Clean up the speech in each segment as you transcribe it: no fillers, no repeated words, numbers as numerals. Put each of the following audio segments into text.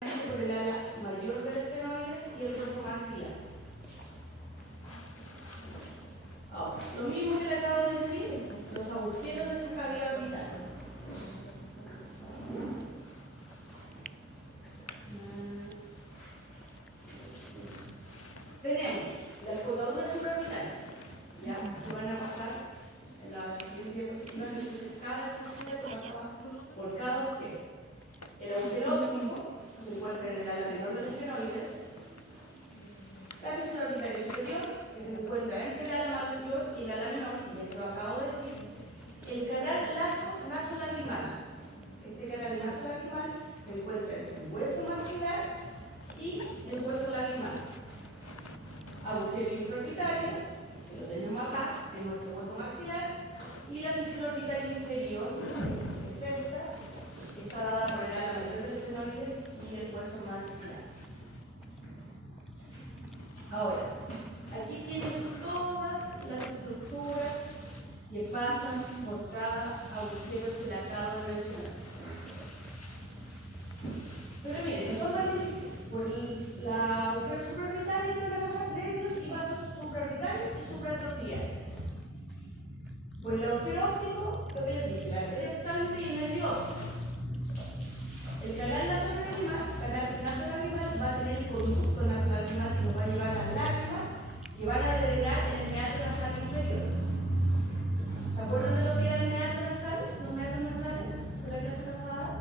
por el ala mayor del esfenoides y el hueso maxilar. Ahora, lo mismo que le acabo de decir, los agujeros de tu cavidad orbital. Tenemos la columna supraorbital, ya que van a pasar en la siguiente diapositiva, cada por cada objeto. El agujero óptico se encuentra en el ala menor de los esfenoides, la fisura orbital superior, que se encuentra entre el ala mayor y el ala menor, y eso lo acabo de decir. El canal nasolacrimal. Este canal nasolacrimal se encuentra entre el hueso maxilar y el hueso lacrimal. Agujero infraorbitario, que lo tenemos acá, en nuestro hueso maxilar, y la fisura orbital inferior, que es esta, que está dada por el ala mayor de los esfenoides y el hueso maxilar. Ahora, aquí tienen todas las estructuras que pasan por cada agujero que le acabo de mencionar. Pero miren, no son tan difíciles. Por la agujero supraorbitario tiene que pasar nervios y vasos supraorbitales y supratropiales. Por el agujero óptico, lo que les dije, la arteria estanque y el nervio óptico. El canal nasolacrimal va a tener el conducto nasolacrimal que nos va a llevar a las lágrimas y van a drenar en el meato nasal inferior. ¿Se acuerdan de lo que era el meato nasal? Los meatos nasales de la clase pasada.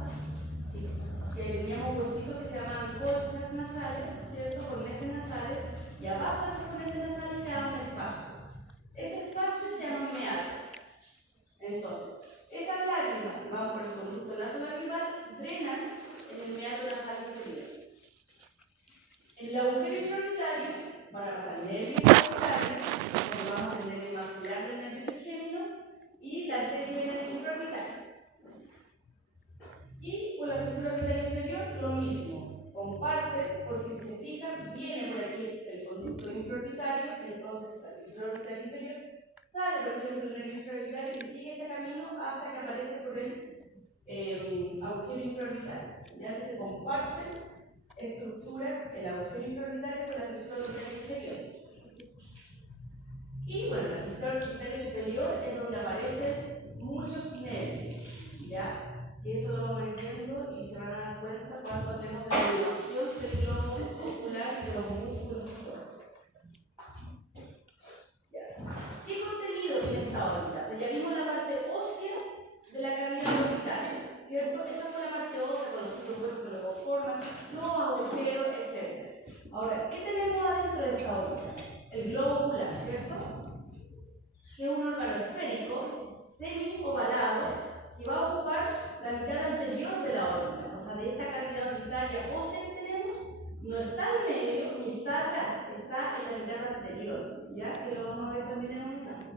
Que teníamos huesitos que se llamaban conchas nasales, ¿cierto? Cornetes nasales, y abajo de esos cornetes nasales quedaba un espacio. Ese espacio se llama meato. Entonces, esas lágrimas que van por el conducto nasolacrimal drenan en el meato nasal inferior. En el agujero infraorbitario van a pasar nervios infraorbitarios, donde vamos a tener el maxilar del nervio trigémino y la arteria infraorbital. Y con la fisura orbital inferior lo mismo, comparte, porque si se fijan, viene por aquí el conducto infraorbitario, entonces la fisura orbital inferior sale por el nervio infraorbitario y sigue este camino hasta que aparece por el agujero infraorbital. Ya que se comparten estructuras, el agujero infraorbitario con la fisura orbital inferior. Y bueno, la fisura orbital superior es donde aparecen muchos nervios, ¿ya? Y eso lo vamos a ir viendo y se van a dar cuenta cuando hablemos de la elevación del globo ocular y de los músculos musculares. ¿Qué contenido tiene esta órbita? O sea, ya vimos la parte ósea de la cavidad orbital, ¿cierto? Esta fue la parte ósea con los huesos que lo conforman, los agujeros, etc. Ahora, ¿qué tenemos adentro de esta órbita? El globo ocular, ¿cierto? Que es un órgano esférico, semi-ovalado, y va a ocupar la mitad anterior de la órbita. O sea, de esta cavidad orbitaria ósea que tenemos, no está en medio ni está atrás, está en la mitad anterior, ya que lo vamos a ver también en un plano.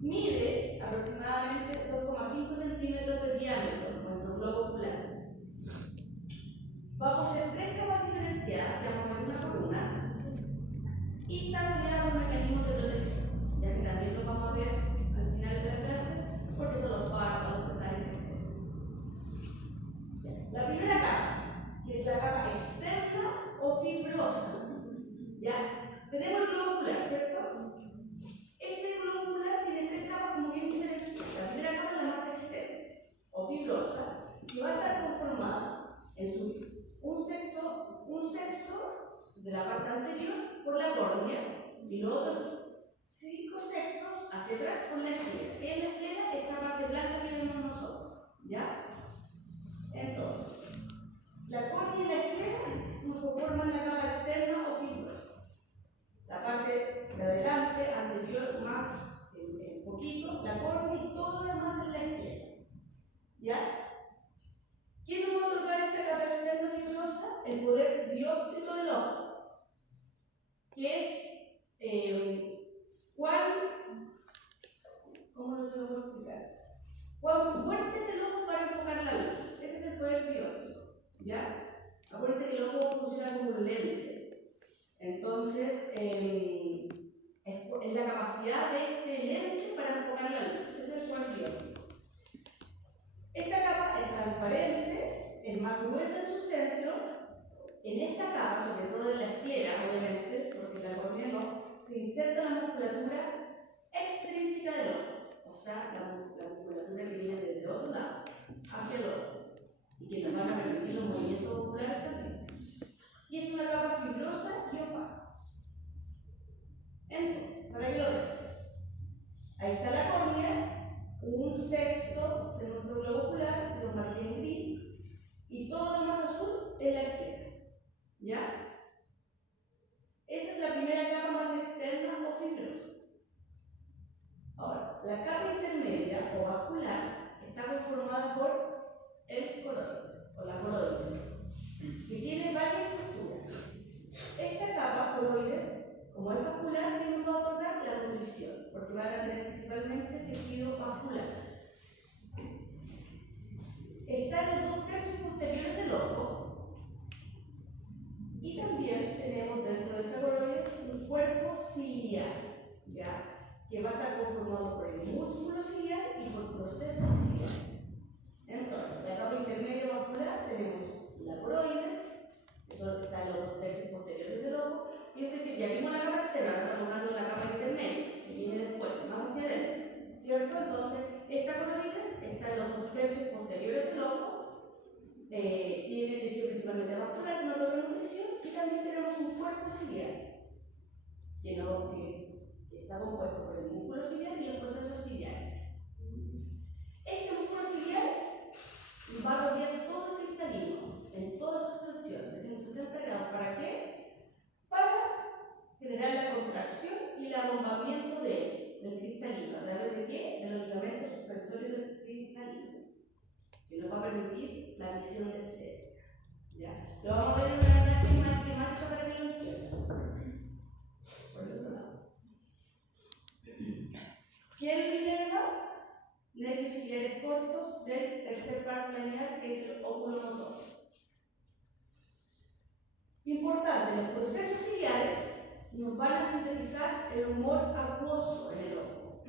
Mide aproximadamente 2,5 centímetros de diámetro nuestro globo ocular. Va a poseer tres capas diferenciadas, que vamos a ver una por una, y está rodeada por mecanismos de protección, ya que también lo vamos a ver al final de la clase, porque son los párpados que están en el centro. La primera capa, que es la capa externa o fibrosa, ¿ya? Tenemos el globo ocular, ¿cierto? Este globo ocular tiene tres capas como bien diferentes. La primera capa es la más externa o fibrosa y va a estar conformada en un sexto de la parte anterior por la córnea y los otros 5 sextos hacia atrás por la esclera. ¿Qué es la esclera? Esta parte blanca que vemos nosotros, ¿ya? Entonces, la córnea y la esclera nos conforman la capa externa o fibrosa. La parte de adelante, anterior, más poquito, la córnea y todo lo demás es la esclera, ¿ya? ¿Quién nos va a otorgar esta capa externa fibrosa? El poder dióptrico del ojo, que es ¿cómo se lo puedo explicar? Cuán fuerte es el ojo para enfocar la luz. Ese es el poder dióptrico, ¿ya? Acuérdense que el ojo funciona como un lente. Entonces, es la capacidad de este lente para enfocar la luz. Ese es el poder dióptrico. Esta capa es transparente, es más gruesa en su centro. En esta capa, sobre todo en la esclera, obviamente, porque en la córnea no, se inserta la musculatura extrínseca del ojo, o sea, la musculatura que viene desde el otro lado hacia el ojo y que nos van a permitir los movimientos oculares también. Y es una capa fibrosa y opaca. Entonces, para que lo vean, ahí está la córnea, un sexto de nuestro globo ocular, se lo marqué en gris, y todo lo más azul es la esclera. ¿Ya? Esa es la primera capa más externa o fibrosa. Ahora, la capa intermedia o vascular está conformada por el coroides o la coroides, que tiene varias estructuras. Esta capa coroides, como es vascular, que nos va a otorgar la nutrición, porque van a tener principalmente tejido vascular. Están los 2/3 posteriores del ojo. Y también tenemos dentro de esta coroides un cuerpo ciliar, ¿ya? Que va a estar conformado por el músculo ciliar y por procesos ciliares. Entonces, la capa intermedia vascular tenemos la coroides, eso está en los 2/3 posteriores del ojo. Fíjense que ya vimos la capa externa, ahora estamos hablando de la capa intermedia, que viene después, más hacia adentro, ¿cierto? Entonces, esta coroides está en los 2/3 posteriores del ojo. Tiene tejido principalmente vascular, que no logra nutrición, y también tenemos un cuerpo ciliar, que está compuesto por el músculo ciliar y los procesos ciliares. Este músculo ciliar va a rodear todo el cristalino, en toda su extensión, de 160 grados. ¿Para qué? Para generar la contracción y el abombamiento del cristalino. ¿A través de qué? De los ligamentos suspensorios del cristalino, que nos va a permitir la visión de cerca. ¿Ya? Lo vamos a ver en una clase más temática para que lo entiendan. Por el otro lado. ¿Quién inerva? Nervios ciliares cortos del tercer par lineal, que es el óculo motor. Importante, los procesos ciliares nos van a sintetizar el humor acuoso en el ojo.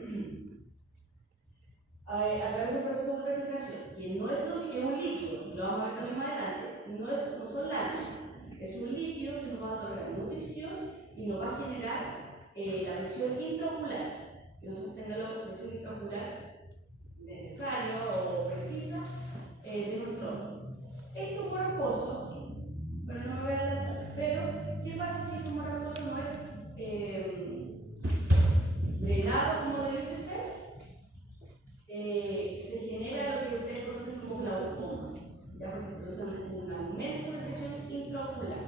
A través de un proceso de refrigeración, y no es un líquido, lo vamos a ver también más adelante, no son lágrimas, es un líquido que nos va a otorgar nutrición y nos va a generar la presión intraocular, que nosotros tengamos la presión intraocular necesaria o precisa de nuestro ojo. Este humor acuoso, bueno, no me voy a adelantar, pero ¿qué pasa si ese humor acuoso no es drenado como debe ser? Se genera lo que ustedes conocen como glaucoma, ya porque se produce un aumento de presión intraocular.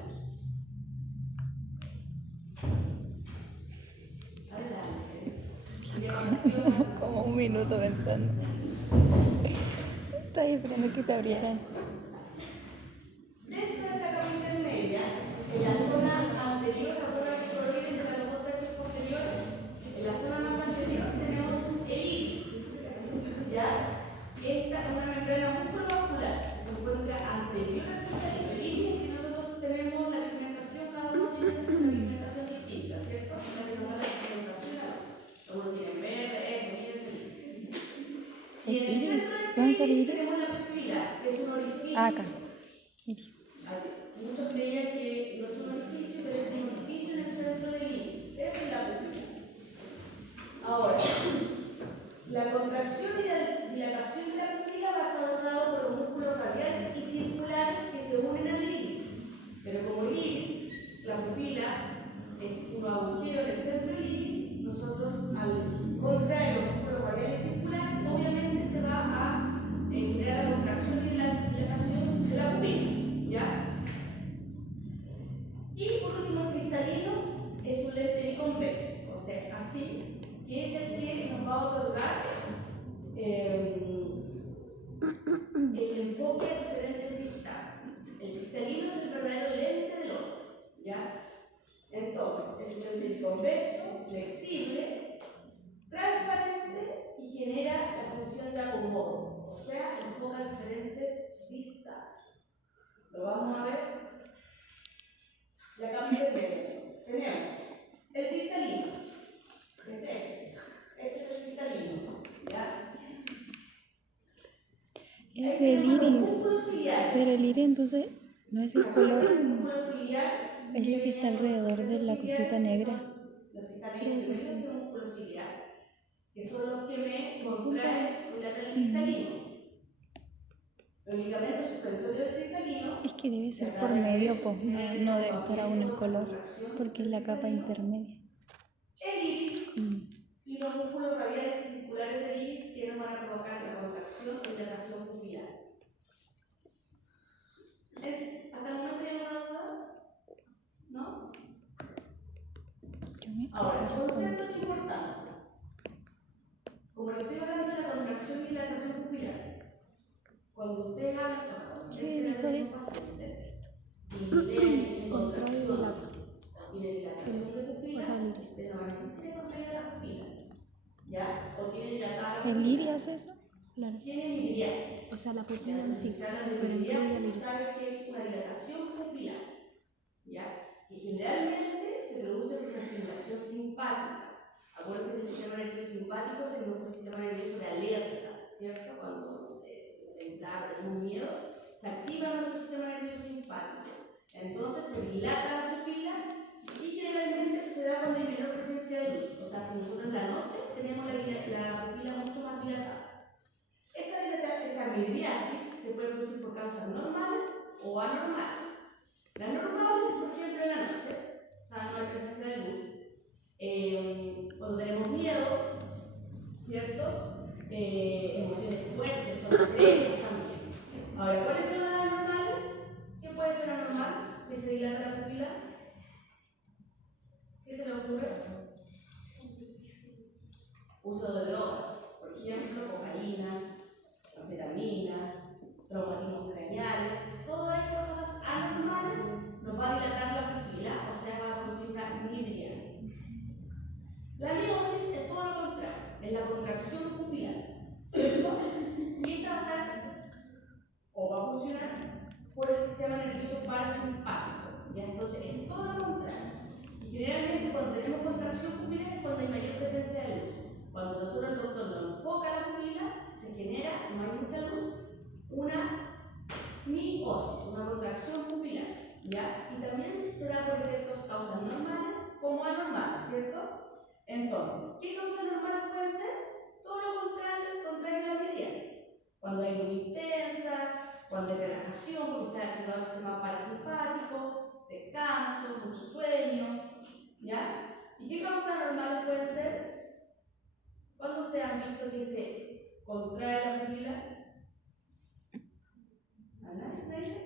Adelante. Como un minuto pensando. Estaba esperando que te abrieran. Dentro de esta capa intermedia, en la zona anterior, recuerda que coroides en los 2/3 posteriores, en la zona más anterior tenemos el iris. ¿Ya? Esta es una membrana musculovascular que se encuentra anterior al cristalino. El iris es que nosotros tenemos la pigmentación, cada uno tiene una pigmentación distinta, ¿cierto? La que nos da la pigmentación, uno tiene verde, eso, mire ese iris. Y en el ¿El iris? centro ¿Dónde está el del iris iris? tenemos la pupila, que es un orificio. Acá. Iris. Muchos creían que no es un orificio, pero es un orificio en el centro del iris. Eso es la pupila. Ahora, la contracción y la dilatación de la pupila va a estar dado por los músculos radiales y circulares que se unen al iris. Pero como el iris, la pupila es un agujero en el centro del iris, nosotros al contraer los músculos radiales y circulares, obviamente se va a generar la contracción y la dilatación de la pupila. ¿Ya? Y por último, el cristalino es un lente convexo, o sea, así, que es el que nos va a otorgar el enfoque a diferentes distancias. El cristalino es el verdadero lente del ojo, ¿ya? Entonces, es un lente convexo, flexible, transparente y genera la función de acomodo, o sea, enfoca a diferentes distancias. Lo vamos a ver. La capa intermedia. Tenemos el cristalino, que es este. Este es el cristalino, ¿ya? Es el iris. Pero el Entonces, no es el color, es lo que está alrededor de la cosita negra. Los que están en el medio son un músculo ciliar, que son los que me contraen o dilatan el cristalino. Los ligamentos suspensorios del cristalino. Es que debe ser por medio, pues no debe estar aún en color, porque es la capa intermedia. El iris y los músculos radiales y circulares del iris que nos van a provocar la contracción o dilatación pupilar. ¿Hasta el momento hay alguna duda? ¿No? Ahora, conceptos importantes. Como le estoy hablando de la contracción y dilatación pupilar, cuando ustedes hablan cosas, ¿qué dijo eso? y contracción y de dilatación de pupila, de la manera que contrae la pupila, ¿ya? O tiene dilatada. ¿El iris hace eso? Claro. Tiene miriasis. O sea, la pupila en sí. Pero miriasis sabe que es una dilatación pupilar, ¿ya? Y generalmente se produce por estimulación simpática. Acuérdense que el sistema nervioso simpático es nuestro sistema nervioso de alerta, ¿cierto? Cuando tenemos miedo, se activa nuestro sistema nervioso simpático. Entonces se dilata la pupila y generalmente eso se da cuando hay menor presencia de luz. O sea, si nosotros en la noche tenemos la pupila mucho más dilatada. Esta midriasis se puede producir por causas normales o anormales. Las normales, por ejemplo, en la noche, o sea, no hay presencia de luz. Cuando tenemos miedo, ¿cierto? Emociones fuertes, sorpresas también. Ahora, ¿cuáles son las anormales? ¿Qué puede ser anormal? Que se dilata la pupila. ¿Qué se le ocurre? Uso de drogas, por ejemplo, cocaína, anfetamina, traumatismos craneales, todas esas cosas anormales nos va a dilatar la pupila, o sea, va a producir una midriasis. La miosis es todo lo contrario, es la contracción pupilar, ¿cierto? Y esta va a estar, o va a funcionar, por el sistema nervioso parasimpático, ¿ya? Entonces es todo lo contrario. Y generalmente cuando tenemos contracción pupilar es cuando hay mayor presencia de luz. Cuando nosotros el doctor nos enfoca la pupila, se genera, no hay mucha luz, una miosis, una contracción pupilar, ¿ya? Y también se da por efectos causas normales como anormales, ¿cierto? Entonces, ¿qué causas normales pueden ser? Todo lo contrario a la midriasis. Cuando hay luz intensa, cuando hay relajación, porque está activado el sistema parasimpático, descanso, mucho sueño, ¿ya? ¿Y qué causas normales pueden ser? ¿Cuándo ustedes han visto que se contrae la pupila?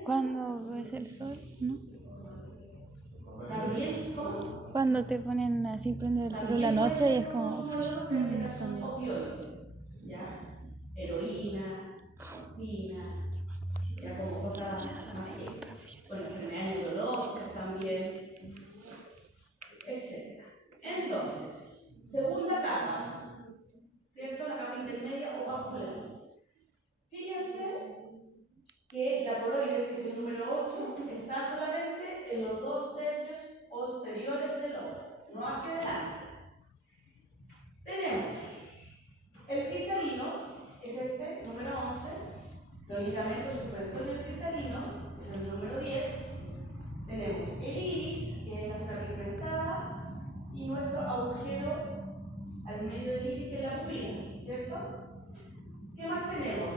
Cuando ves el sol, ¿no? También con. Cuando te ponen así, prende el sol en la noche y es como. También opioides, ¿ya? Heroína, morfina, ya como cosas más que. Con enfermedades neurológicas también, etc. Entonces, segunda capa, ¿cierto? La capa intermedia o vascular. Fíjense que la coroides, que es el número 8, está solamente en los 2/3 posteriores del órgano, no hacia adelante. Tenemos el cristalino, que es este, número 11, los ligamentos suspensorios del cristalino, que es el número 10. Tenemos el iris, que es la zona pigmentada, y nuestro agujero al medio del iris, que es la pupila, ¿cierto? ¿Qué más tenemos?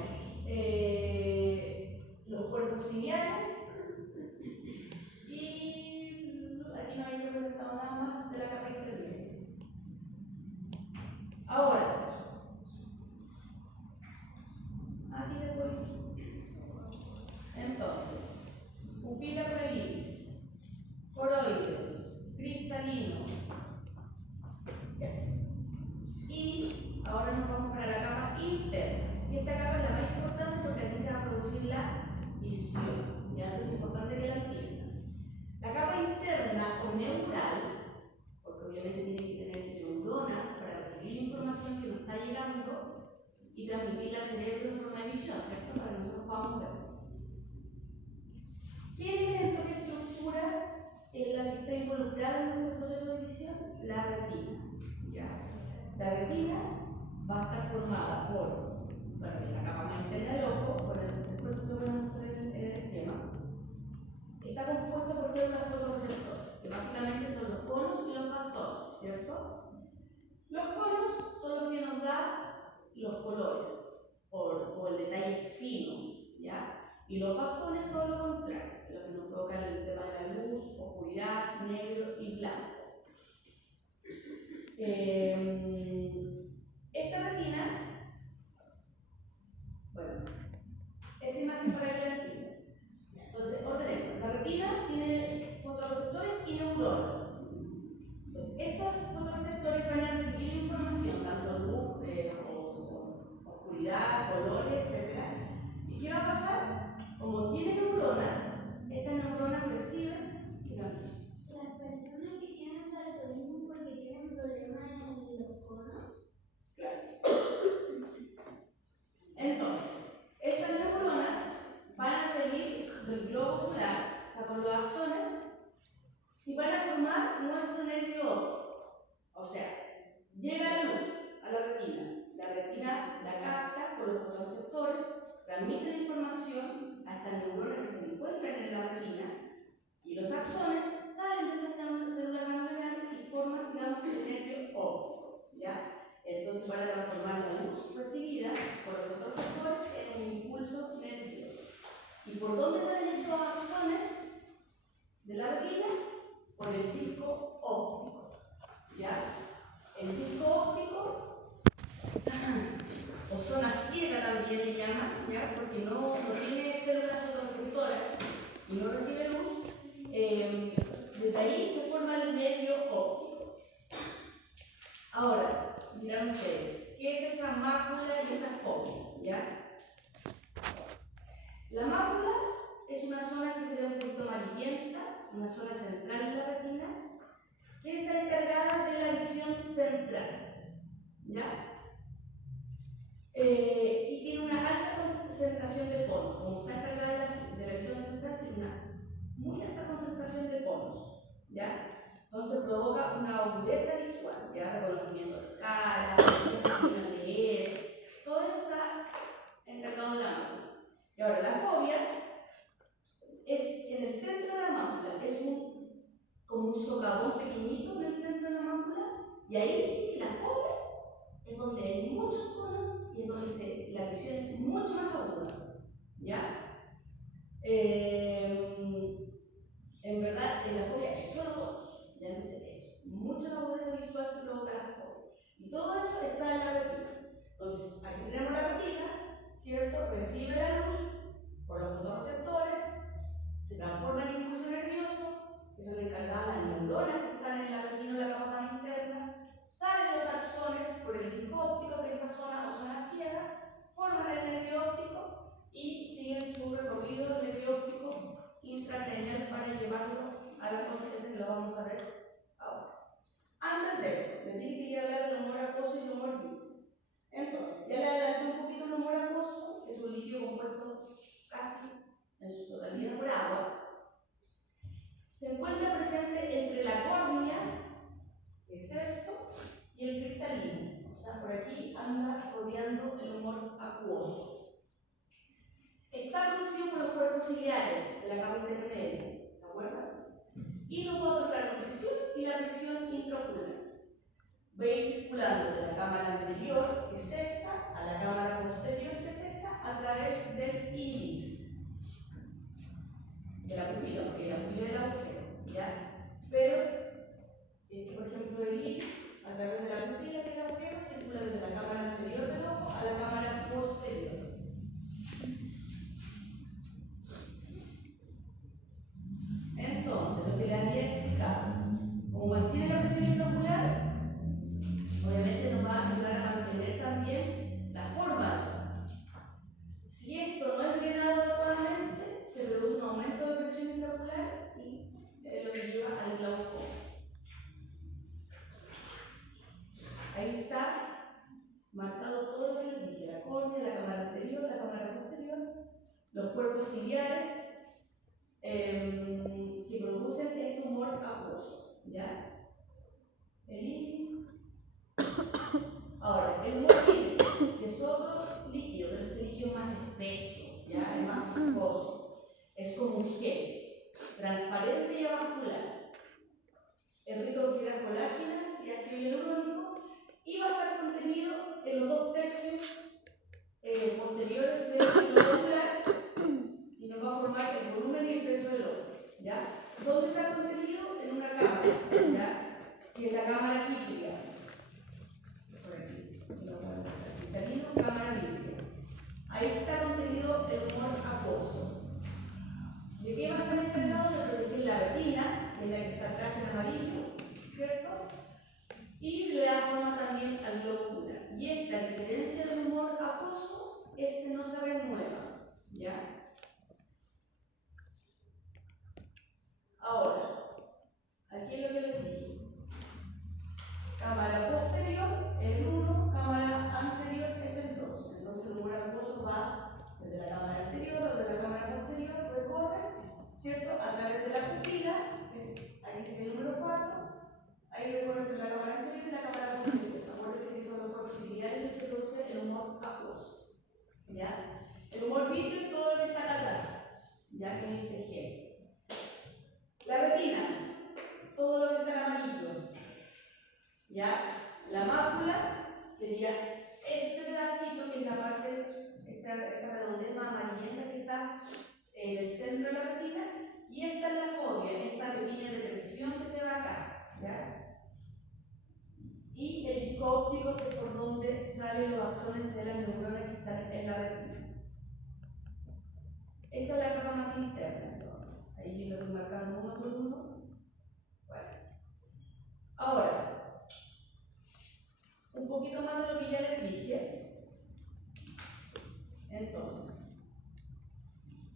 Los cuerpos ciliares, y aquí no hay representado nada más de la capa intermedia. Ahora, aquí les voy. Entonces, pupila por el iris, coroides, cristalino. Y ahora nos vamos para la capa interna. Y esta capa es la más importante porque aquí se va a producir la visión. ¿Ya? Entonces es importante que la entiendan. La capa interna o neural, porque obviamente tiene que tener neuronas para recibir información que nos está llegando y transmitirla al cerebro en forma de visión, ¿cierto? Para que nosotros podamos ver. ¿Qué elemento, qué estructura es la que está involucrada en nuestro proceso de visión? La retina. ¿Ya? La retina va a estar formada por, bueno, la capa más interna del ojo, por el después lo voy a mostrar en el esquema, está compuesta por células fotorreceptores, que básicamente son los conos y los bastones, ¿cierto? Los conos son los que nos dan los colores o el detalle fino, ¿ya? Y los bastones todo lo contrario, lo que nos provoca el tema de la luz, oscuridad, negro y blanco. Esta retina, bueno, esta imagen para que la entiendan. Entonces, ordenemos. La retina tiene fotorreceptores y neuronas. Entonces, estos fotorreceptores van a recibir información, tanto luz, oscuridad, colores, etc. ¿Y qué va a pasar? Como tiene neuronas, estas neuronas reciben, digamos, Las personas que tienen daltonismo porque tienen problemas en los conos. claro. Entonces, estas neuronas van a salir del globo ocular, o sea, con los axones, y van a formar nuestro nervio óptico. O sea, llega la luz a la retina la capta por los fotorreceptores, transmite la información a estas neuronas que se encuentran en la retina, y los axones salen de estas células ganglionares y forman, digamos, el nervio óptico, ¿ya? Entonces van a transformar la luz recibida por los fotorreceptores en un impulso nervioso. ¿Y por dónde salen estos axones de la retina? Por el disco óptico, ¿ya? El disco óptico, o zona ciega también le llaman, ¿ya? Porque no tiene células fotorreceptoras y no recibe luz. Desde ahí se forma el nervio óptico. Ahora, dirán ustedes, ¿qué es esa mácula y esa fóvea? ¿Ya? La mácula es una zona que se ve un poquito amarillenta, una zona central en la retina, que está encargada de la visión central, ¿ya? Y tiene una alta concentración de conos. Como está encargada de la visión central, tiene una muy alta concentración de conos, ¿ya? Entonces provoca una agudeza visual, ¿ya? Reconocimiento de cara, de leer, todo eso está encargado de la mácula. Y ahora, la fobia es en el centro de la mácula, es como un socavón pequeñito en el centro de la mácula, y ahí sí que la fobia es donde hay muchos conos y es donde la visión es mucho más aguda, ¿ya? En verdad, en la fobia es solo conos, ya no sé, es mucha la agudeza visual que provoca la fobia. Y todo eso está en la retina. Entonces, aquí tenemos la retina, ¿cierto? Recibe la luz por los fotorreceptores, se transforma en impulso nervioso, que son encargadas las neuronas que están en la retina o la capa más interna, salen los axones por el disco óptico, que es esta zona o zona ciega, forman el nervio óptico y siguen su recorrido del nervio óptico intracraneal para llevarlo a la conciencia, que lo vamos a ver ahora. Antes de eso, les dije que iba a hablar del humor acuoso y el humor líquido. Entonces, ya le adelanté un poquito el humor acuoso, que es un líquido compuesto casi en su totalidad por agua. Se encuentra presente entre la córnea, que es esto, y el cristalino. O sea, por aquí anda rodeando el humor acuoso. Está producido por los cuerpos ciliares de la capa intermedia, ¿se acuerdan? Y nos va a otorgar nutrición y la presión intraocular. Va a ir circulando de la cámara anterior, que es esta, a la cámara posterior, que es esta, a través del iris, de la pupila, porque la pupila es el agujero, ¿ya? Pero, por ejemplo, el iris, a través de la pupila, que es el agujero, circula desde la cámara anterior del ojo a la cámara posterior. Entonces, lo que le había explicado, como mantiene la presión intraocular, obviamente nos va a ayudar a mantener también la forma. Si esto no es drenado adecuadamente, se produce un aumento de presión intraocular y es lo que lleva al glaucoma. pared vía vascular es rico en fibras colágenas y ácido hialurónico y va a estar contenido en los 2/3 posteriores del globo ocular y nos va a formar el volumen y el peso del ojo, ¿ya? ¿Dónde está contenido? En una cámara, ¿ya? Que es la cámara vítrea. Por aquí, cristalino, cámara vítrea. Ahí está contenido el humor acuoso. ¿De qué va a estar encargado? De proteger la retina, que es la que está atrás en amarillo, ¿cierto? Y le da forma también al globo ocular. Y esta, a diferencia del humor acuoso, este no se renueva, ¿ya? Ahora, aquí es lo que les dije. Cámara posterior, el 1, cámara anterior es el 2. Entonces el humor acuoso va desde la cámara anterior o desde la cámara posterior, recorre, ¿cierto? A través de la pupila, que es, ahí sería el número 4, ahí recorre entre la cámara anterior y la cámara posterior. Acuérdense que son las posibilidades que produce el humor acuoso, ¿ya? El humor vítreo es todo lo que está acá atrás, ya que es este ejemplo. La retina, todo lo que está en amarillo, ¿ya? La mácula sería este pedacito que es la parte, esta redondez más amarillenta que está en el centro de la retina, y esta es la fovea, esta pequeña depresión que se va acá, ¿ya? Y el disco óptico, que es por donde salen los axones de las neuronas que están en la retina. Esta es la capa más interna, entonces. Ahí lo estoy marcando uno por uno. Ahora, un poquito más de lo que ya les dije. Entonces,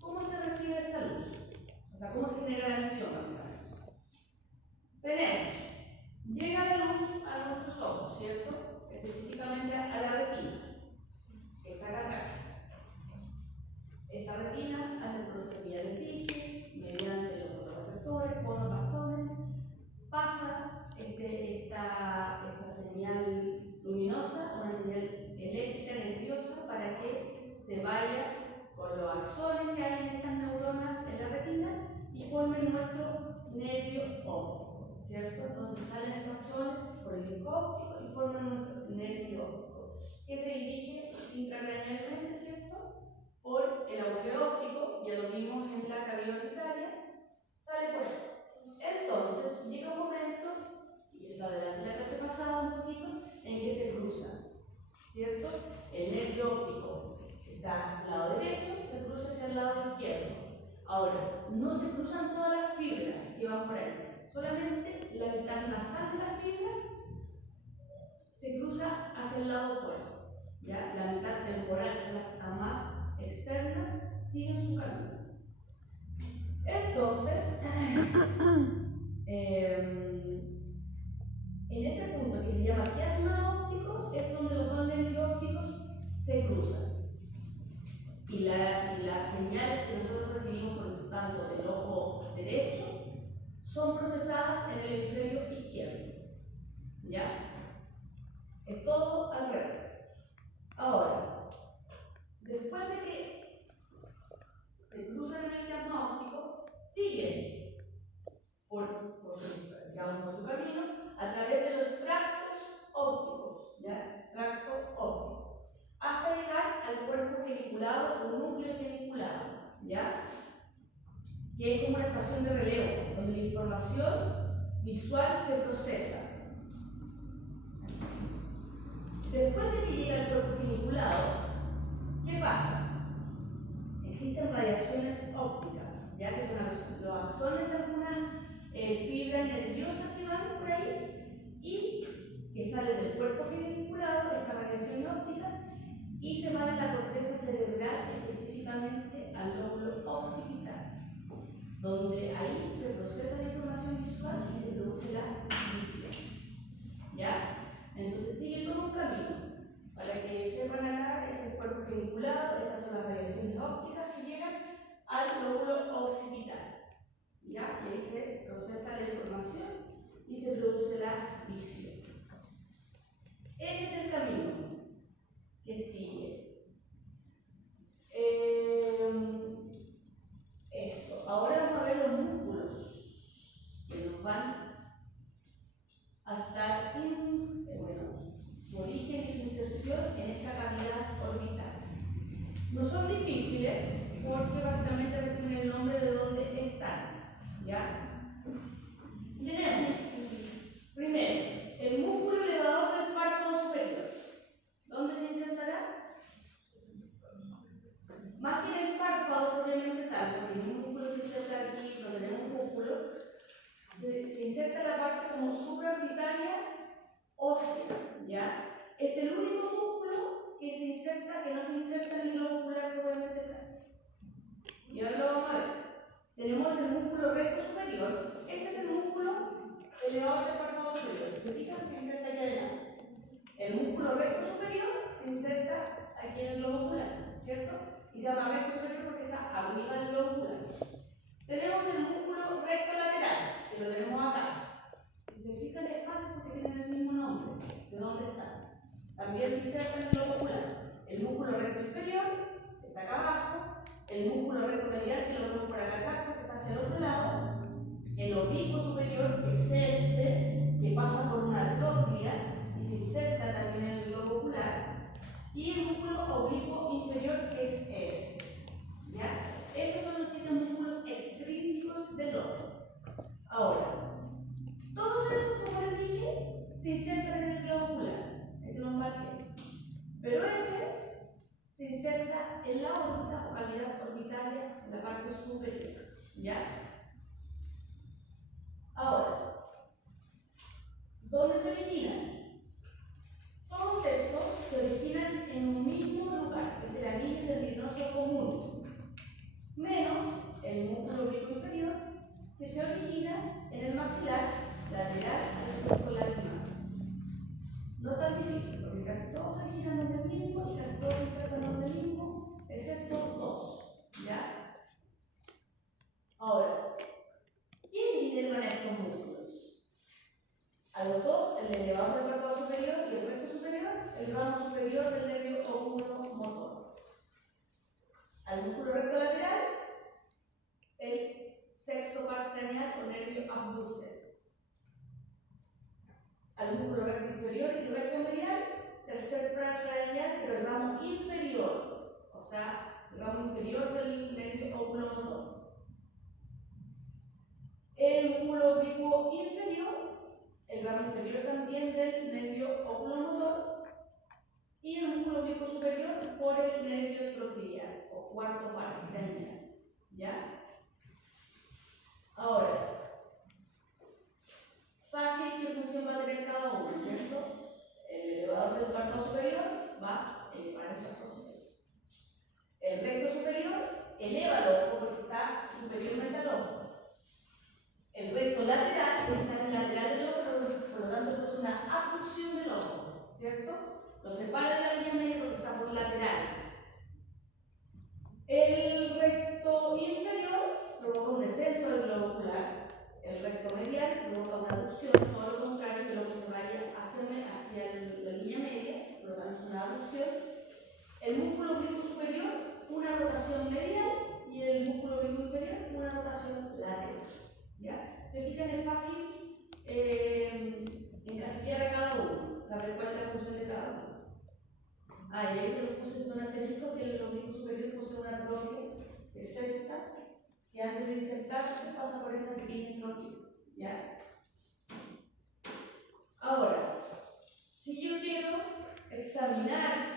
¿cómo se recibe esta luz? O sea, ¿cómo se genera la visión, básicamente? Tenemos, llega la luz a nuestros ojos, ¿cierto? Específicamente a la retina, que está acá atrás. Esta retina hace el proceso vía lentillo, mediante los fotorreceptores, conos, bastones, pasa esta señal luminosa, una señal eléctrica nerviosa, para que se vaya con los axones que hay en estas neuronas en la retina y formen nuestro nervio óptico, ¿cierto? Entonces salen estos axones por el disco óptico y forman nuestro nervio óptico, que se dirige intracranealmente, ¿cierto?, por el agujero óptico, ya lo vimos en la cavidad orbitaria, sale por ahí. Entonces llega un momento, y eso lo adelanté en la clase pasada un poquito, en que se cruzan, ¿cierto? El nervio óptico está al lado derecho, se cruza hacia el lado izquierdo. Ahora, no se cruzan todas las fibras que van por ahí, solamente la mitad nasal de las fibras se cruza hacia el lado opuesto, ¿ya? La mitad temporal, que son las que están más externas, siguen su camino. Entonces, en ese punto que se llama quiasma óptico es donde los dos nervios ópticos se cruzan. Y las señales que nosotros recibimos, por lo tanto, del ojo derecho, son procesadas en el hemisferio izquierdo. ¿Ya? Es todo al revés. Ahora, después de que se cruzan en el quiasma óptico, siguen por su camino a través de los tractos ópticos, ¿ya? Tracto óptico, hasta llegar al cuerpo geniculado o núcleo geniculado, ¿ya? Que es como una estación de relevo, donde la información visual se procesa. Después de que llega al cuerpo geniculado, ¿qué pasa? Existen radiaciones ópticas, ya que son los axones de algunas fibras nerviosas que van por ahí y que salen del cuerpo geniculado, estas radiaciones ópticas, y se van a la corteza cerebral, específicamente al lóbulo occipital, donde ahí se procesa la información visual y se produce la visión. ¿Ya? Entonces sigue todo un camino. Para que sepan acá, este es el cuerpo geniculado, estas son las radiaciones ópticas que llegan al lóbulo occipital. ¿Ya? Y ahí se procesa la información y se produce la visión. Ese es el camino que sigue. Eso. Ahora vamos a ver los músculos. inserta la parte como supraorbitaria ósea, ¿ya? Es el único músculo que se inserta, que no se inserta en el globo ocular propiamente tal. Y ahora lo vamos a ver. Tenemos el músculo recto superior. Este es el músculo elevador del párpado superior. Si se fijan, se inserta aquí adelante. El músculo recto superior se inserta aquí en el globo ocular, ¿cierto? Y se llama recto superior porque está arriba del globo ocular. Tenemos el músculo recto lateral, que lo tenemos acá. Si se fijan, es fácil porque tienen el mismo nombre. ¿De dónde está? También se inserta en el globo ocular. El músculo recto inferior, que está acá abajo. El músculo recto medial, que lo vemos por acá atrás, que está hacia el otro lado. El oblicuo superior, que es este, que pasa por una tróclea y se inserta también en el globo ocular. Y el músculo oblicuo inferior, que es este. ¿Ya? Estos son los 7 músculos extrínsecos del ojo. Ahora, todos esos, como les dije, se insertan en el globo ocular. Ese los marqué. Pero ese se inserta en la órbita o cavidad orbitaria en la parte superior. ¿Ya? Ahora, ¿dónde se originan? Todos estos se originan en un mismo lugar, que es el anillo tendinoso común, menos el músculo oblicuo inferior, que se origina en el maxilar lateral al cuerpo latinar. No tan difícil, porque casi todos se originan donde mismo y casi todos se insertan donde mismo, excepto 2. ¿Ya? Ahora, ¿quién inervan estos músculos? A los dos, el elevador del párpado superior y el recto superior, el ramo superior del nervio oculomotor. Al músculo recto lateral, el sexto par craneal o nervio abductor. Al músculo recto inferior y recto medial, tercer par craneal, pero el ramo inferior, o sea, el ramo inferior del nervio oculomotor. El músculo oblicuo inferior, el ramo inferior también del nervio oculomotor, y el músculo oblicuo superior por el nervio troclear o cuarto par craneal. ¿Ya? Ahora, fácil qué función va a tener cada uno, ¿cierto? El elevador del párpado superior va a elevar el párpado superior. El recto superior eleva el ojo porque está superiormente al ojo. El recto lateral está en el lateral del ojo, por lo tanto es una abducción del ojo, ¿cierto? Lo separa de la línea media porque está por lateral. El recto inferior provoca un descenso del globo ocular. El recto medial provoca una abducción, todo lo contrario de lo que se vaya hacia la línea media, por lo tanto es una abducción. El músculo oblicuo superior, una rotación medial, y el músculo oblicuo inferior, una rotación lateral. ¿Ya? Se fijan, es fácil encasillar a cada uno, saber cuál es la función de cada uno. Y ahí se los puse con un asterisco que el oblicuo superior posee una tróclea, que es esta, que antes de insertarse pasa por esa pequeña tróclea. ¿Ya? Ahora, si yo quiero examinar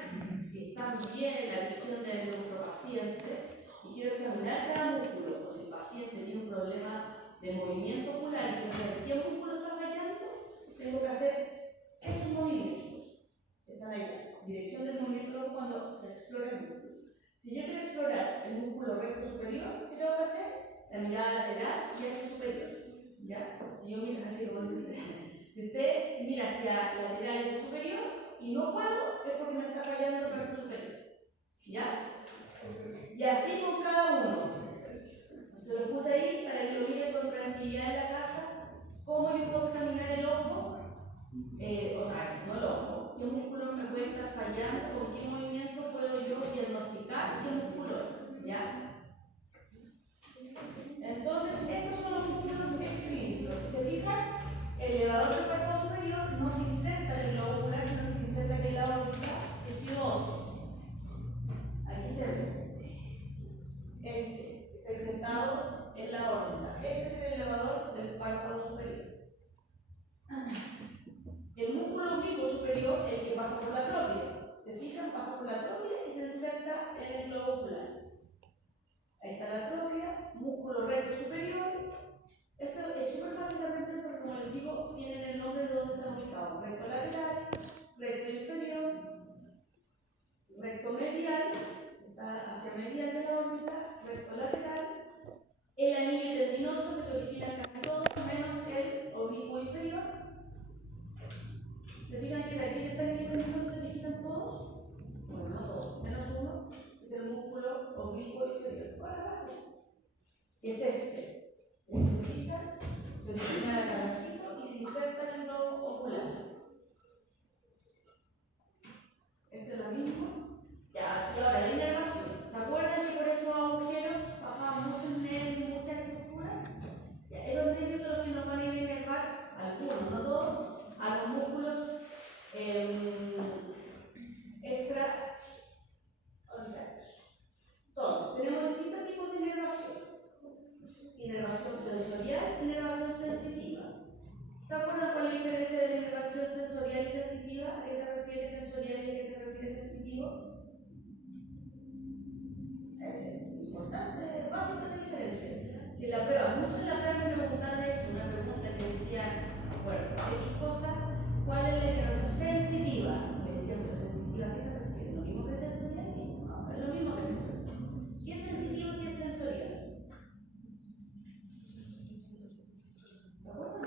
si está bien la visión de nuestro paciente y quiero examinar cada músculo, o si el paciente tiene un problema de movimiento ocular y ver qué músculo está fallando, tengo que hacer esos movimientos que están allá. Dirección del movimiento cuando se explora el músculo. Si yo quiero explorar el músculo recto superior, ¿qué tengo que hacer? La mirada lateral y hacia superior. ¿Ya? Si yo miro así, como dice usted. Si usted mira hacia lateral y hacia superior y no puedo, es porque me está fallando el recto superior. ¿Ya? Y así con cada uno. Se lo puse ahí para que lo miren con tranquilidad en la casa. ¿Cómo yo puedo examinar el ojo? O sea, no el ojo. ¿Qué músculo me puede estar fallando? ¿Con qué movimiento puedo yo diagnosticar qué músculo es? ¿Ya? Entonces, estos son los músculos extrínsecos. Si se fijan, el elevador del párpado superior no se inserta en el globo ocular, sino que se inserta en la órbita tejidoso. Aquí se ve. Está insertado en la órbita. Este es el elevador oblicuo tienen el nombre de donde están ubicados: recto lateral, recto inferior, recto medial, está hacia medial de la órbita, recto lateral, el anillo tendinoso que se origina en casi todos, menos el oblicuo inferior. ¿Se fijan que de aquí de este anillo tendinoso se originan todos? Bueno, no todos, menos uno, es el músculo oblicuo inferior. Ahora base, que es este. Se origina el abajito y se inserta en el globo ocular. Este es lo mismo. Ya, y ahora la inervación. ¿Se acuerdan que por esos agujeros pasaban muchos nervios, muchas estructuras? Ya, esos nervios son los que nos van a inervar, algunos, no todos, a los músculos extra orbitarios. Entonces, tenemos distintos tipos de inervación. Inervación sensorial y inervación sensitiva. ¿Se acuerdan cuál es la diferencia de la inervación sensorial y sensitiva? ¿A qué se refiere sensorial y a qué se refiere sensitivo? Importante, básica esa diferencia. Si la prueba, muchos en la prueba me preguntaron eso, una pregunta que decía, bueno, X cosa, ¿cuál es la inervación sensitiva? Me decían, pero sensitiva, ¿a qué se refiere? ¿Lo mismo que sensorial? No, es lo mismo que sensorial. ¿Qué es sensitivo y qué es sensorial? ¿Se acuerdan?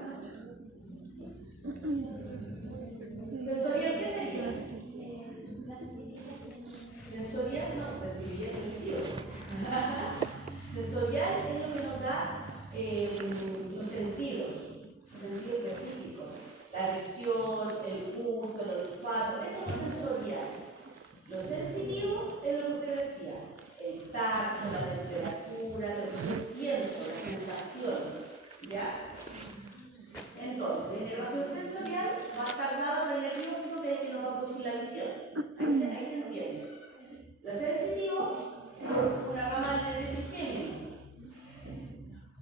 ¿Sensorial qué sería? Sensorial no, sensibilidad sensitiva. Sensorial es lo que nos da los sentidos específicos. La visión, el gusto, el olfato, eso es sensorial. Lo sensitivo es lo que usted decía, el tacto, la temperatura, lo que yo siento, la sensación. ¿Ya? Entonces, la inervación sensorial va a estar dada por el nervio óptico, que es el que nos va a producir la visión. Ahí se entiende. Lo sensitivo, una gama de nervios trigémenos.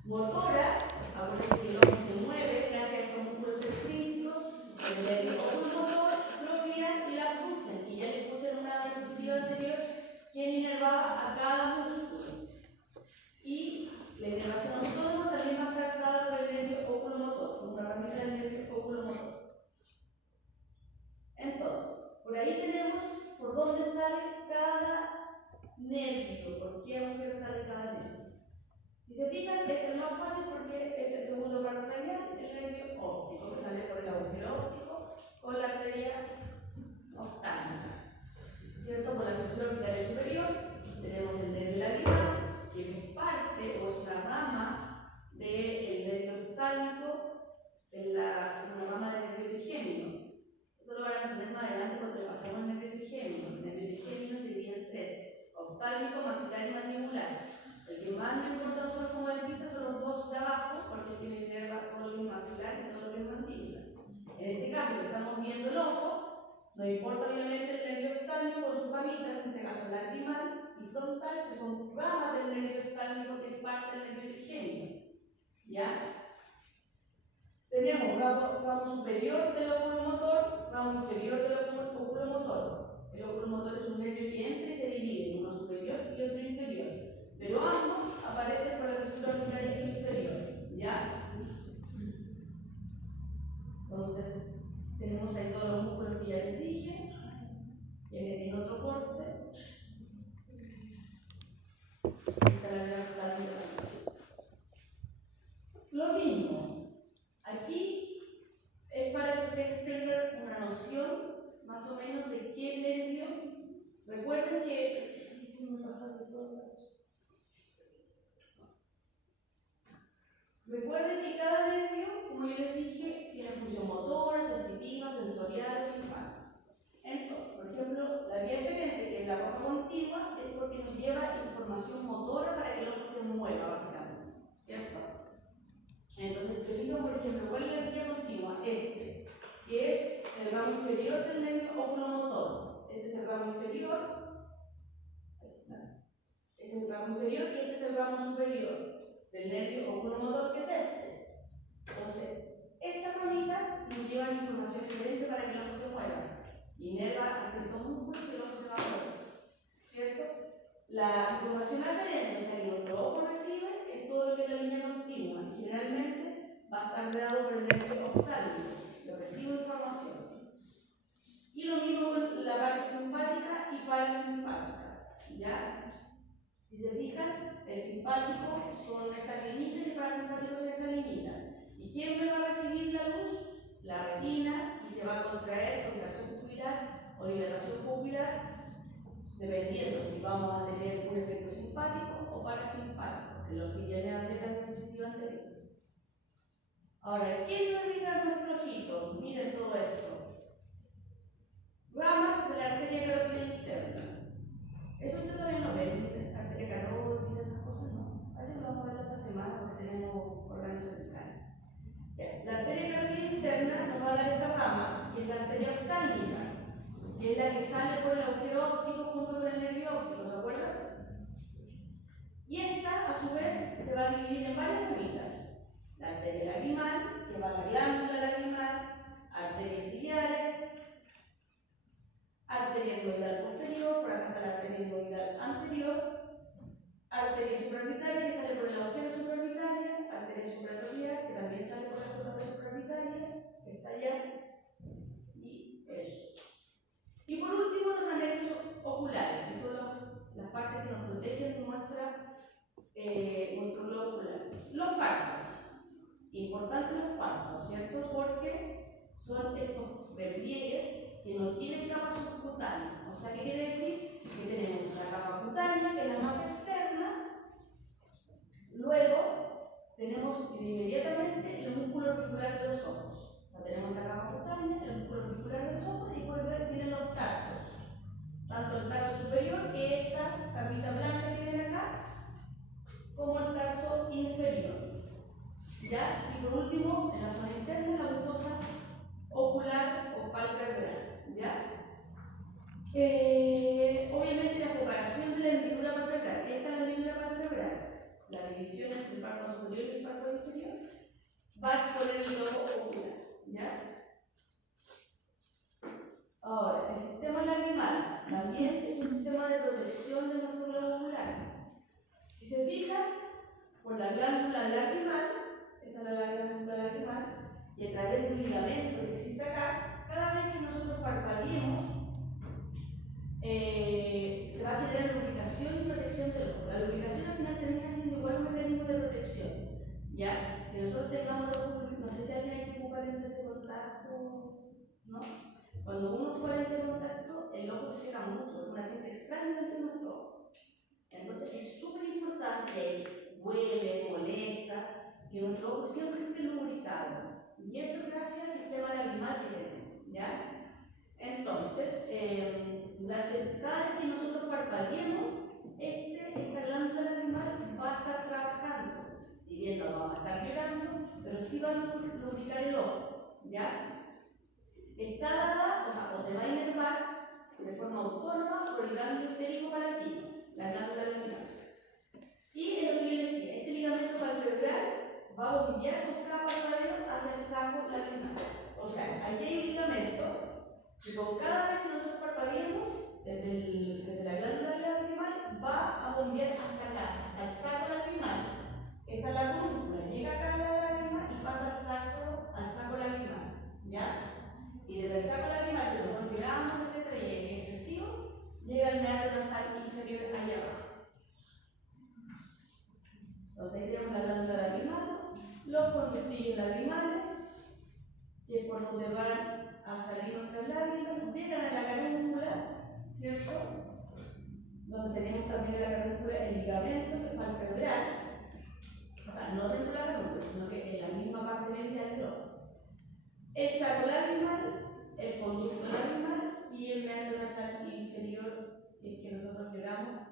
Motora, acuérdense que el ojo se mueve gracias a estos músculos extrínsecos, el nervio oculomotor, lo miran y la abducen. Y ya les puse en una diapositiva anterior quién inervaba a cada músculo. Y la inervación autónoma también va a estar dada por el nervio oculomotor, una herramienta del nervio oculomotor. Entonces, por ahí tenemos por dónde sale cada nervio, por qué agujero sale cada nervio. Si se fijan, este es el más fácil porque es el segundo paro radial, el nervio óptico, que sale por el agujero óptico o la arteria oftálmica. ¿Cierto? Por la fisura orbital superior tenemos el nervio lagrimal, que es parte o es una rama del nervio oftálmico, una rama del nervio trigémino. Eso lo van a entender más adelante cuando pasamos al nervio trigémino. El nervio trigémino se divide en tres: oftálmico, maxilar y mandibular. El que más nos importa a nosotros como dentistas son los dos de abajo, porque tiene que ver todo lo que es maxilar y todo lo que es mandíbula. En este caso, que estamos viendo el ojo, nos importa obviamente el nervio oftálmico con sus ramitas, en este caso lacrimal y frontal, que son ramas del nervio oftálmico, que es parte del nervio trigémino. ¿Ya? Tenemos ramo superior del oculomotor, ramo inferior del oculomotor. El oculomotor es un nervio que entra y se divide en uno superior y otro inferior. Pero ambos aparecen por la fisura orbital inferior. ¿Ya? Entonces, tenemos ahí todos los músculos que ya les dije. En otro corte. Esta es la gran lo mismo. Aquí es para que ustedes tengan una noción más o menos de qué nervio. Recuerden que cada nervio, como yo les dije, tiene función motora, sensitiva, sensorial o simpática. Entonces, por ejemplo, la vía eferente, que es la roca contigua, es porque nos lleva información motora para que el ojo se mueva, básicamente. ¿Cierto? Entonces, se fijan, por ejemplo, ¿cuál es la vía contigua? Este, que es el ramo inferior del nervio oculomotor. Este es el ramo inferior. Este es el ramo inferior y este es el ramo superior del nervio oculomotor, que es este. Entonces, estas ramitas nos llevan información diferente para que el ojo se mueva. Inerva a ciertos músculos y el ojo se va a mover. ¿Cierto? La información aferente, o sea, que nuestro ojo recibe, es todo lo que es la línea continua. Y generalmente va a estar dado por el nervio oftálmico. parasimpática, ¿ya? Si se fijan, el simpático son estas linitas y el parasimpático son estas linitas. ¿Y quién me va a recibir la luz? La retina, y se va a contraer contracción pupilar o dilatación pupilar, dependiendo si vamos a tener un efecto simpático o parasimpático, que es lo que ya le hablé en la diapositiva anterior. Ahora, ¿quién nos irriga nuestro ojito? Miren todo esto. Ramas de la arteria carótida interna. Eso usted todavía no ve, arteria carótida, esas cosas, ¿no? A veces lo vamos a ver la otra semana porque tenemos órganos cervicales. La arteria carótida interna nos va a dar esta rama, que es la arteria oftálmica, que es la que sale por el agujero óptico junto con el nervio óptico, ¿se acuerdan? Y esta, a su vez, se va a dividir en varias ramitas. La arteria lagrimal, que va a la glándula lagrimal, arterias ciliares, arteria endoidal posterior, por acá está la arteria endoidal anterior, arteria supraorbitaria que sale por el agujero supraorbitaria, arteria supraorbitaria que también sale por el agujero supraorbitaria, que está allá, y eso. Y por último, los anexos oculares, que son las partes que nos protegen nuestro globo ocular. Los párpados. Importantes los párpados, ¿cierto? Porque son estos repliegues que no tienen capa subcutánea. O sea, ¿qué quiere decir? Que tenemos la capa cutánea, que es la más externa. Luego tenemos inmediatamente el músculo orbicular de los ojos. O sea, tenemos la capa cutánea, el músculo orbicular de los ojos y por ver vienen los tarsos. Tanto el tarso superior, que es esta capita blanca que viene acá, como el tarso inferior. ¿Ya? Y por último, en la zona interna, la mucosa ocular o palpebral. ¿Ya? Obviamente la separación de la hendidura palpebral. Esta es la hendidura palpebral. La división entre el párpado superior y el párpado inferior va a exponer el globo ocular. ¿Ya? Ahora, el sistema lagrimal también es un sistema de protección de nuestro globo ocular. Si se fijan, por la glándula lagrimal, esta es la glándula lagrimal, y a través de un ligamento que existe acá, cada vez que nosotros parpadeemos, se va a generar lubricación y protección del ojo. La lubricación al final termina siendo igual un mecanismo de protección. ¿Ya? Que nosotros tengamos los ojos, no sé si alguien hay que ocupar lentes de contacto, ¿no? Cuando uno ocupa lentes de contacto, el ojo se seca mucho, es un agente extraño dentro de nuestro ojo. Entonces es súper importante que huele, molesta, que nuestro ojo siempre esté lubricado. Y eso es gracias al sistema lagrimal que tenemos. ¿Ya? Entonces, cada vez que nosotros parpadeemos, esta glándula lagrimal va a estar trabajando. Si bien no vamos a estar llorando, pero sí va a lubricar el ojo. ¿Ya? Está dada, o se va a inervar de forma autónoma por el ganglio entérico palatino, la glándula lagrimal. Y es lo que yo decía, este ligamento palpebral va a bombear con cada parpadeo hacia el saco lagrimal. O sea, aquí hay un ligamento que con cada vez que nosotros parpadeemos, desde la glándula lagrimal, va a bombear hasta acá, hasta el saco lagrimal. Esta es la brújula, llega acá a la lágrima y pasa al saco lagrimal. ¿Ya? Y desde el saco lagrimal, si nosotros llegamos, etc., y es excesivo, llega el nervio nasal inferior allá abajo. Entonces ahí tenemos la glándula lagrimal, los conductillos lagrimales, que es por donde van a salir nuestras lágrimas, llegan a la carúncula, ¿cierto? Donde tenemos también la carúncula, el ligamento palpebral, o sea, no dentro de la carúncula, sino que en la misma parte medial del ojo. El saco lagrimal, el conducto lagrimal y el nervio nasal inferior, si es que nosotros lloramos.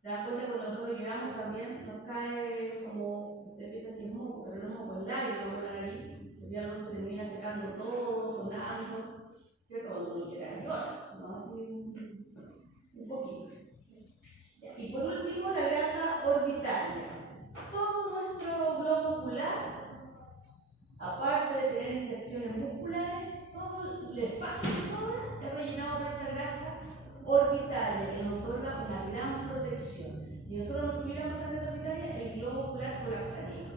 Se dan cuenta que cuando nosotros lloramos también nos cae como, usted piensa que es moco, pero no es moco, el lágrima por la nariz. El diálogo se termina secando todo, sonando, ¿cierto? Cuando uno llora, ¿no? Así un poquito. Y por último, la grasa orbitaria. Todo nuestro globo ocular, aparte de tener inserciones musculares, todo el espacio que sobra es rellenado por esta grasa orbitaria que nos otorga una gran protección. Si nosotros no tuviéramos esta grasa orbitaria, el globo ocular colapsaría.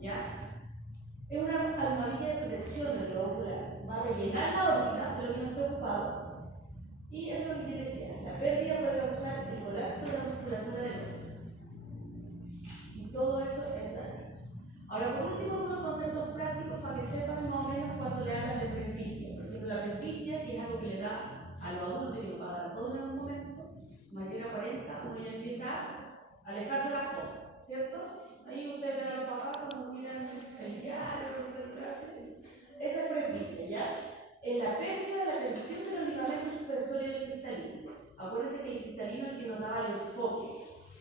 ¿Ya? Es una almohadilla de protección del globo ocular. Va a rellenar la órbita de lo que nos está ocupado. Y eso es lo que yo decía, la pérdida por alejarse de las cosas, ¿cierto? Ahí ustedes ven a los papás cuando tienen el diario, etc. Esa es presbicia, ¿ya? En la pérdida de la tensión de los ligamentos supresores del cristalino. Acuérdense que el cristalino es el que nos daba el enfoque.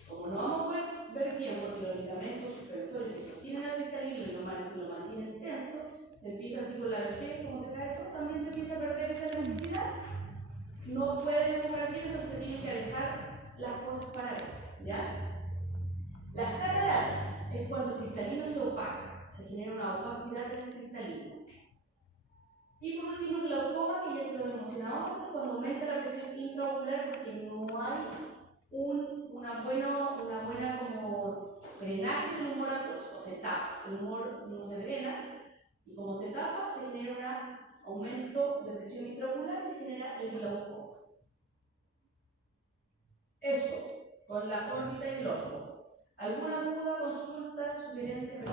Como no vamos a poder ver bien porque los ligamentos supresores que sostienen al cristalino y lo mantienen tenso, se empieza así con la vejez, como te cae esto, también se empieza a perder esa elasticidad. No pueden enfocar bien, entonces se tienen que alejar las cosas para ver, ¿ya? Las cataratas es cuando el cristalino se opaca, se genera una opacidad en el cristalino. Y por último, el glaucoma, que ya se lo he mencionado antes, cuando aumenta la presión intraocular porque no hay una buena como drenaje del humor acuoso, o se tapa, el humor no se drena, y como se tapa, se genera un aumento de presión intraocular y se genera el glaucoma. Eso, con la órbita y el ojo. ¿Alguna duda, consulta, sugerencia,